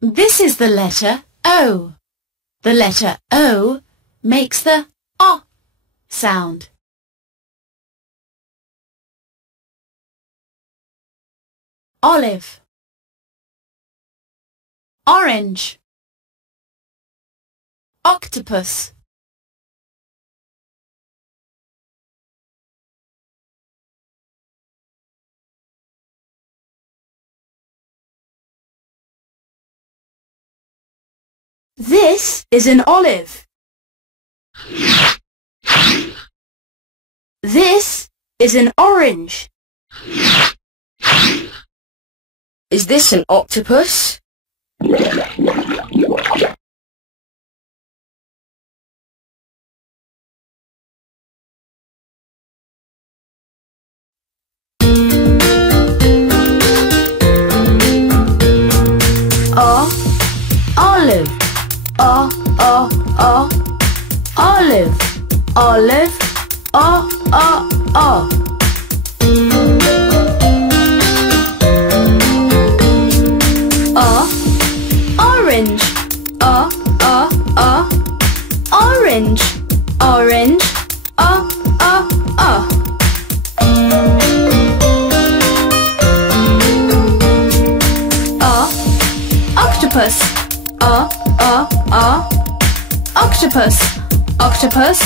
This is the letter O. The letter O makes the O sound. Olive, orange, octopus. This is an olive. This is an orange. Is this an octopus? Olive. Olive. Olive. Orange. Orange. Orange. Octopus. Octopus. Octopus.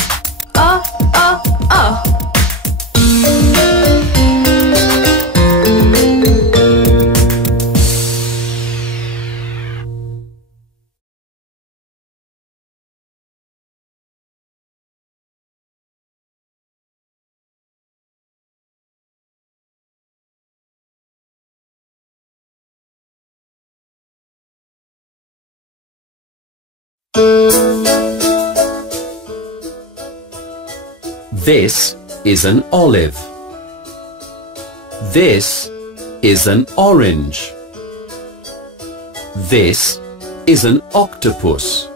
This is an olive. This is an orange. This is an octopus.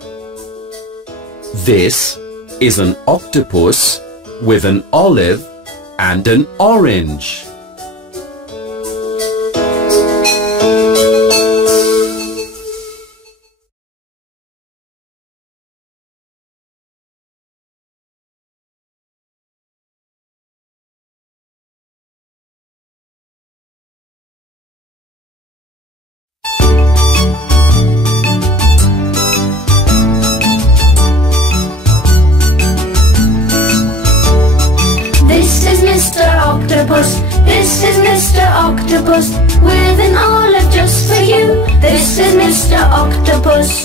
This is an octopus with an olive and an orange. This is Mr. Octopus, with an olive just for you. This is Mr. Octopus.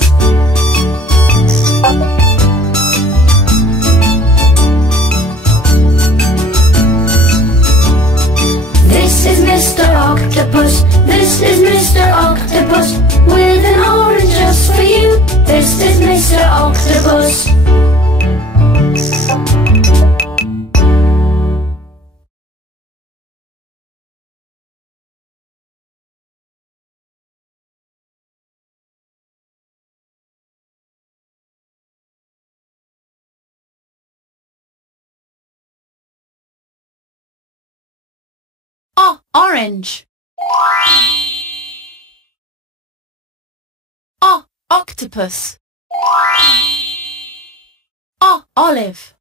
This is Mr. Octopus. This is Mr. Octopus, with an orange just for you. This is Mr. Octopus. Orange. Octopus. Olive.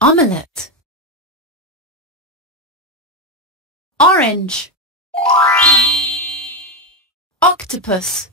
Omelette. Orange. Octopus.